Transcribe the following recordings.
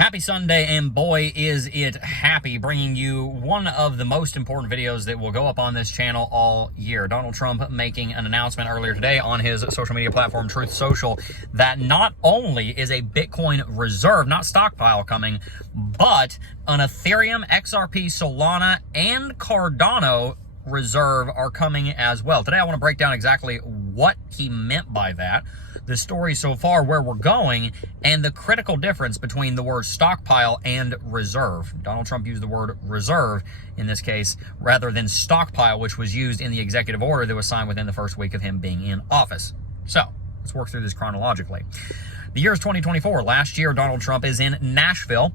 Happy Sunday, and boy is it happy, bringing you one of the most important videos that will go up on this channel all year. Donald Trump making an announcement earlier today on his social media platform, Truth Social, that not only is a Bitcoin reserve, not stockpile coming, but an Ethereum, XRP, Solana, and Cardano reserve are coming as well. Today I want to break down exactly what he meant by that, the story so far, where we're going, and the critical difference between the word stockpile and reserve. Donald Trump used the word reserve in this case rather than stockpile, which was used in the executive order that was signed within the first week of him being in office. So let's work through this chronologically. The year is 2024. Last year, Donald Trump is in Nashville,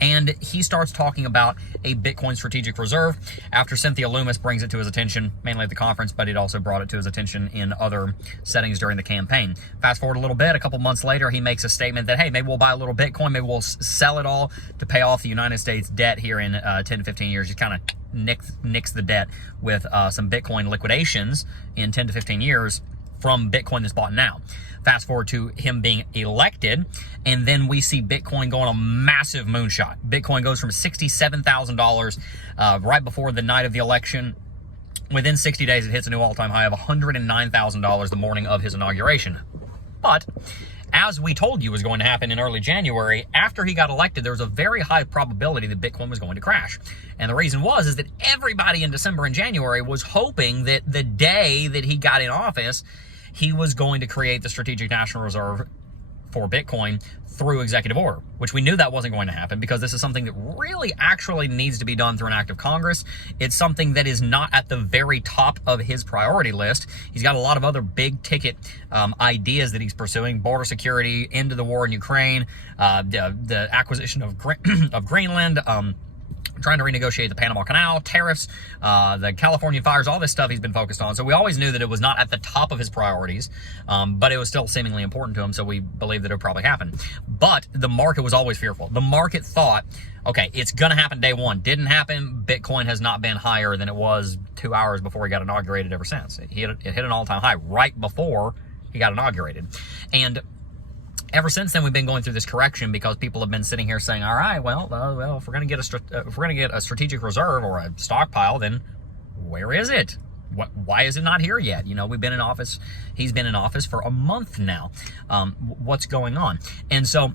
and he starts talking about a Bitcoin strategic reserve after Cynthia Lummis brings it to his attention, mainly at the conference, but it also brought it to his attention in other settings during the campaign. Fast forward a little bit, a couple months later, he makes a statement that, hey, maybe we'll buy a little Bitcoin, maybe we'll sell it all to pay off the United States debt here in 10 to 15 years. Just kind of nix the debt with some Bitcoin liquidations in 10 to 15 years from Bitcoin that's bought now. Fast forward to him being elected, and then we see Bitcoin go on a massive moonshot. Bitcoin goes from $67,000 right before the night of the election. Within 60 days, it hits a new all-time high of $109,000 the morning of his inauguration. But as we told you was going to happen in early January, after he got elected, there was a very high probability that Bitcoin was going to crash. And the reason is that everybody in December and January was hoping that the day that he got in office, he was going to create the Strategic National Reserve for Bitcoin through executive order, which we knew that wasn't going to happen because this is something that really actually needs to be done through an act of Congress. It's something that is not at the very top of his priority list. He's got a lot of other big ticket ideas that he's pursuing: border security, end of the war in Ukraine, the acquisition of Greenland, trying to renegotiate the Panama Canal, tariffs, the California fires, all this stuff he's been focused on. So we always knew that it was not at the top of his priorities, but it was still seemingly important to him, so we believed that it would probably happen. But the market was always fearful. The market thought, okay, it's going to happen day one. Didn't happen. Bitcoin has not been higher than it was 2 hours before he got inaugurated ever since. It hit an all-time high right before he got inaugurated. And ever since then, we've been going through this correction because people have been sitting here saying, all right, well, if we're going to get a strategic reserve or a stockpile, then where is it? Why is it not here yet? You know, we've been in office. He's been in office for a month now. What's going on? And so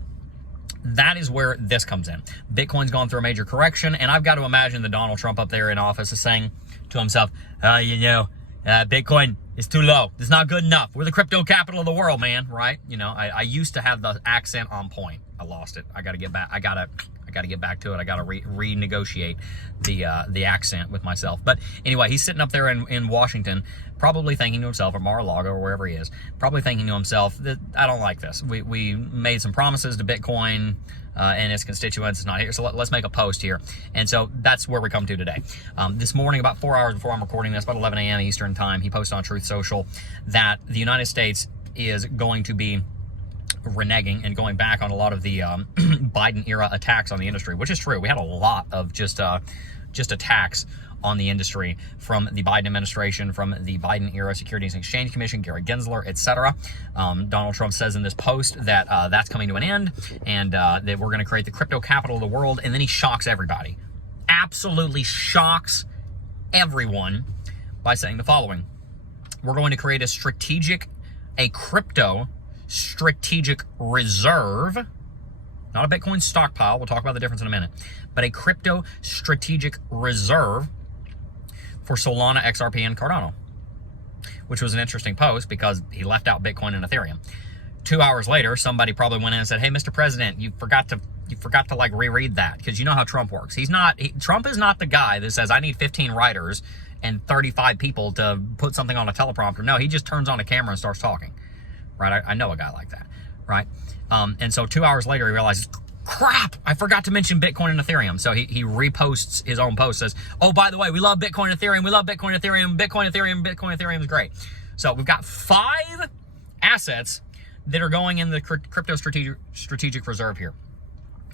that is where this comes in. Bitcoin's gone through a major correction, and I've got to imagine that Donald Trump up there in office is saying to himself, Bitcoin is too low. It's not good enough. We're the crypto capital of the world, man, right? You know, I used to have the accent on point. I lost it. I got to get back. I got to get back to it. I got to renegotiate the accent with myself. But anyway, he's sitting up there in Washington, probably thinking to himself, or Mar-a-Lago, or wherever he is, probably thinking to himself that I don't like this. We made some promises to Bitcoin and its constituents. It's not here, so let's make a post here. And so that's where we come to today. This morning, about 4 hours before I'm recording this, about 11 a.m. Eastern time, he posted on Truth Social that the United States is going to be reneging and going back on a lot of the Biden era attacks on the industry, which is true. We had a lot of just attacks on the industry from the Biden administration, from the Biden era Securities and Exchange Commission, Gary Gensler, etc. Donald Trump says in this post that that's coming to an end, and that we're going to create the crypto capital of the world. And then he shocks everybody, absolutely shocks everyone by saying the following: we're going to create a crypto strategic reserve, not a Bitcoin stockpile. We'll talk about the difference in a minute, but a crypto strategic reserve for Solana, XRP, and Cardano, which was an interesting post because he left out Bitcoin and Ethereum. 2 hours later, somebody probably went in and said, hey, Mr. President, you forgot to like reread that, because you know how Trump works. Trump is not the guy that says, I need 15 writers and 35 people to put something on a teleprompter. No, he just turns on a camera and starts talking. Right? I know a guy like that, right? And so 2 hours later, he realizes, crap, I forgot to mention Bitcoin and Ethereum. So he reposts his own post, says, oh, by the way, we love Bitcoin and Ethereum. We love Bitcoin and Ethereum. Bitcoin, Ethereum is great. So we've got 5 assets that are going in the crypto strategic reserve here.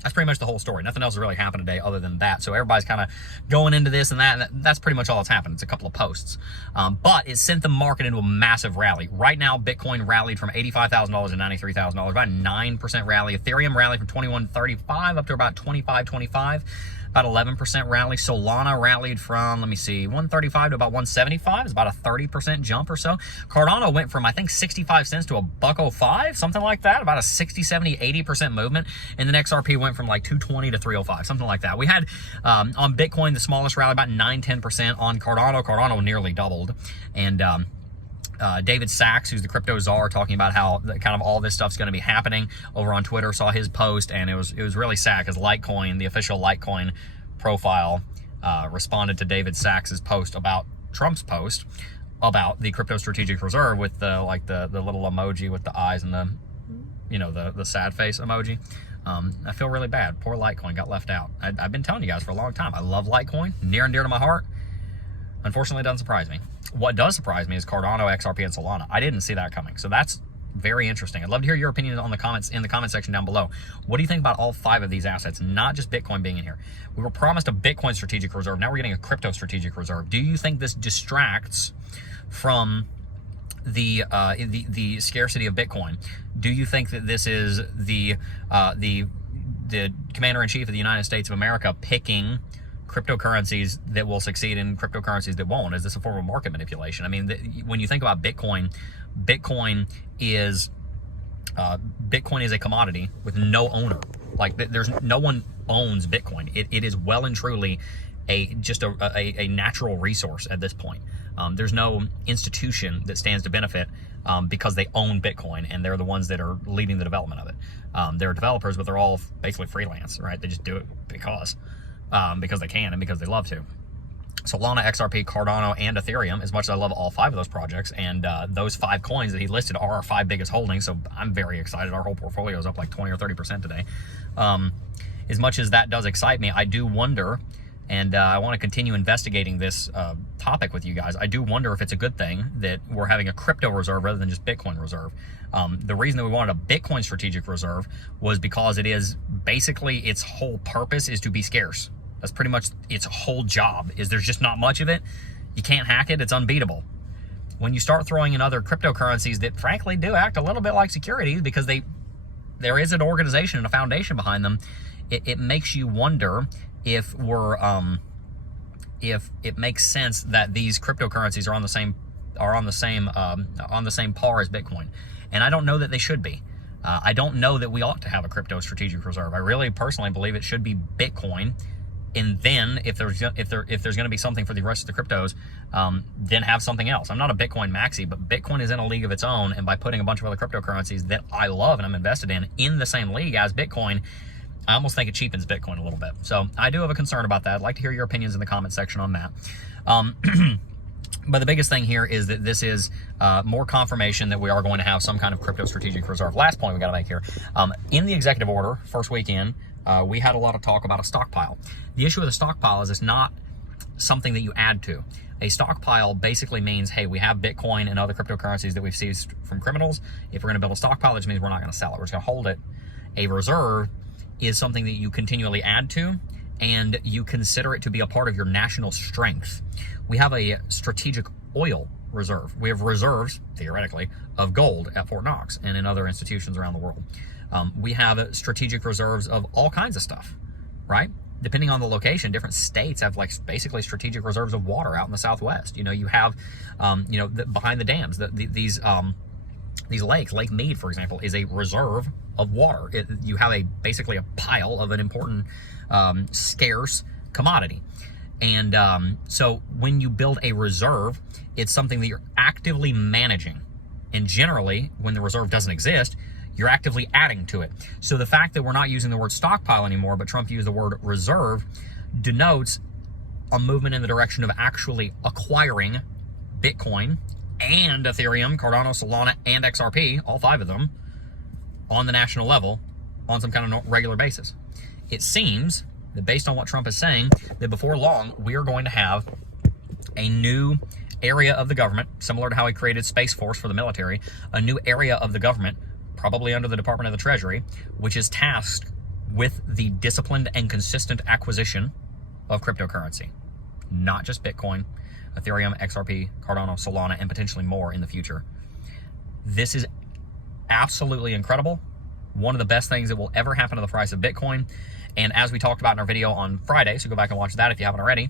That's pretty much the whole story. Nothing else has really happened today other than that. So everybody's kind of going into this and that, and that's pretty much all that's happened. It's a couple of posts. But it sent the market into a massive rally. Right now, Bitcoin rallied from $85,000 to $93,000, about a 9% rally. Ethereum rallied from 21.35 up to about 25.25. About 11% rally. Solana rallied from, let me see, 135 to about 175. It's about a 30% jump or so. Cardano went from, I think, 65 cents to a $1.05, something like that. About a 60, 70, 80% movement. And then XRP went from like 220 to 305, something like that. We had on Bitcoin, the smallest rally, about 9-10%. On Cardano nearly doubled. And David Sachs, who's the crypto czar, talking about how kind of all this stuff's going to be happening over on Twitter, saw his post, and it was really sad because Litecoin, the official Litecoin profile, responded to David Sachs's post about Trump's post about the crypto strategic reserve with the little emoji with the eyes and the sad face emoji. I feel really bad. Poor Litecoin got left out. I've been telling you guys for a long time, I love Litecoin, near and dear to my heart. Unfortunately, it doesn't surprise me. What does surprise me is Cardano, XRP, and Solana. I didn't see that coming. So that's very interesting. I'd love to hear your opinion in the comment section down below. What do you think about all 5 of these assets, not just Bitcoin being in here? We were promised a Bitcoin strategic reserve. Now we're getting a crypto strategic reserve. Do you think this distracts from the scarcity of Bitcoin? Do you think that this is the commander-in-chief of the United States of America picking cryptocurrencies that will succeed and cryptocurrencies that won't? Is this a form of market manipulation? I mean, when you think about Bitcoin, Bitcoin is a commodity with no owner. Like, there's no one owns Bitcoin. It is well and truly just a natural resource at this point. There's no institution that stands to benefit because they own Bitcoin and they're the ones that are leading the development of it. They're developers, but they're all basically freelance, right? They just do it because they can and because they love to. Solana, XRP, Cardano, and Ethereum, as much as I love all 5 of those projects, and those 5 coins that he listed are our 5 biggest holdings, so I'm very excited. Our whole portfolio is up like 20 or 30% today. As much as that does excite me, I do wonder, and I want to continue investigating this topic with you guys, I do wonder if it's a good thing that we're having a crypto reserve rather than just Bitcoin reserve. The reason that we wanted a Bitcoin strategic reserve was because it is basically, its whole purpose is to be scarce. That's pretty much its whole job, is there's just not much of it. You can't hack it. It's unbeatable. When you start throwing in other cryptocurrencies that frankly do act a little bit like securities because there is an organization and a foundation behind them, it makes you wonder if it makes sense that these cryptocurrencies are on the same par as Bitcoin. And I don't know that they should be. I don't know that we ought to have a crypto strategic reserve. I really personally believe it should be Bitcoin. And then if there's going to be something for the rest of the cryptos, then have something else. I'm not a Bitcoin maxi, but Bitcoin is in a league of its own. And by putting a bunch of other cryptocurrencies that I love and I'm invested in the same league as Bitcoin, I almost think it cheapens Bitcoin a little bit. So I do have a concern about that. I'd like to hear your opinions in the comment section on that. But the biggest thing here is that this is more confirmation that we are going to have some kind of crypto strategic reserve. Last point we got to make here. In the executive order, first weekend, we had a lot of talk about a stockpile. The issue with a stockpile is it's not something that you add to. A stockpile basically means, hey, we have Bitcoin and other cryptocurrencies that we've seized from criminals. If we're going to build a stockpile, it just means we're not going to sell it. We're just going to hold it. A reserve is something that you continually add to, and you consider it to be a part of your national strength. We have a strategic oil reserve. We have reserves, theoretically, of gold at Fort Knox and in other institutions around the world. We have strategic reserves of all kinds of stuff, right? Depending on the location, different states have like basically strategic reserves of water out in the Southwest. You know, you have, behind the dams, these lakes. Lake Mead, for example, is a reserve of water. You have basically a pile of an important, scarce commodity. And so when you build a reserve, it's something that you're actively managing. And generally, when the reserve doesn't exist, you're actively adding to it. So the fact that we're not using the word stockpile anymore, but Trump used the word reserve, denotes a movement in the direction of actually acquiring Bitcoin and Ethereum, Cardano, Solana, and XRP, all 5 of them, on the national level on some kind of regular basis. It seems that based on what Trump is saying, that before long, we are going to have a new area of the government, similar to how he created Space Force for the military, a new area of the government, probably under the Department of the Treasury, which is tasked with the disciplined and consistent acquisition of cryptocurrency, not just Bitcoin, Ethereum, XRP, Cardano, Solana, and potentially more in the future. This is absolutely incredible. One of the best things that will ever happen to the price of Bitcoin. And as we talked about in our video on Friday, so go back and watch that if you haven't already,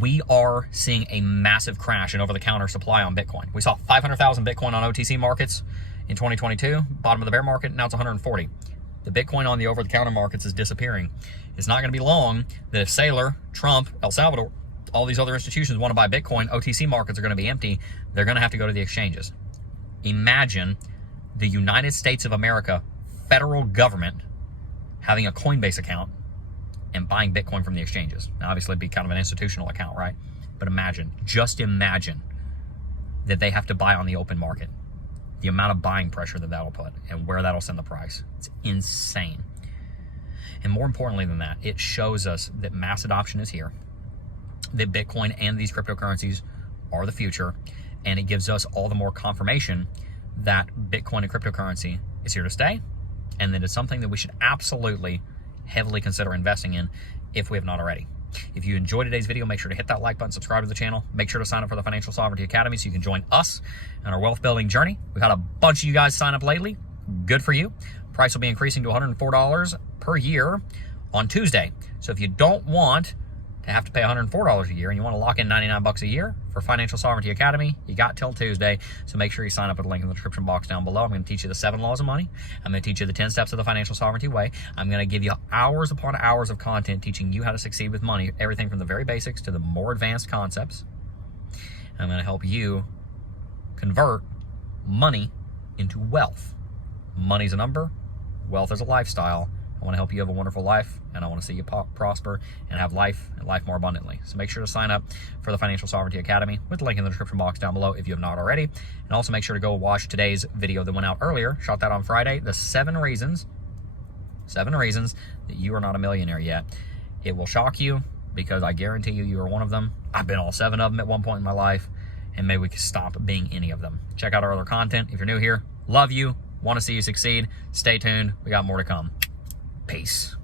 we are seeing a massive crash in over-the-counter supply on Bitcoin. We saw 500,000 Bitcoin on OTC markets in 2022, bottom of the bear market, now it's 140. The Bitcoin on the over-the-counter markets is disappearing. It's not going to be long that if Saylor, Trump, El Salvador, all these other institutions want to buy Bitcoin, OTC markets are going to be empty. They're going to have to go to the exchanges. Imagine the United States of America federal government having a Coinbase account and buying Bitcoin from the exchanges. Now, obviously, it'd be kind of an institutional account, right? But imagine, just imagine that they have to buy on the open market. The amount of buying pressure that that'll put and where that'll send the price. It's insane. And more importantly than that, it shows us that mass adoption is here, that Bitcoin and these cryptocurrencies are the future, and it gives us all the more confirmation that Bitcoin and cryptocurrency is here to stay, and that it's something that we should absolutely heavily consider investing in if we have not already. If you enjoyed today's video, make sure to hit that like button, subscribe to the channel, make sure to sign up for the Financial Sovereignty Academy so you can join us in our wealth building journey. We've had a bunch of you guys sign up lately. Good for you. Price will be increasing to $104 per year on Tuesday. So if you don't want to have to pay $104 a year and you want to lock in $99 a year for Financial Sovereignty Academy, you got till Tuesday. So make sure you sign up at the link in the description box down below. I'm going to teach you the 7 laws of money. I'm going to teach you the 10 steps of the financial sovereignty way. I'm going to give you hours upon hours of content teaching you how to succeed with money, everything from the very basics to the more advanced concepts. I'm going to help you convert money into wealth. Money's a number, wealth is a lifestyle. I want to help you have a wonderful life, and I want to see you prosper and have life and life more abundantly. So make sure to sign up for the Financial Sovereignty Academy with the link in the description box down below if you have not already. And also make sure to go watch today's video that went out earlier, shot that on Friday, the 7 reasons that you are not a millionaire yet. It will shock you because I guarantee you are one of them. I've been all 7 of them at one point in my life, and maybe we can stop being any of them. Check out our other content. If you're new here, love you, want to see you succeed. Stay tuned. We got more to come. Peace.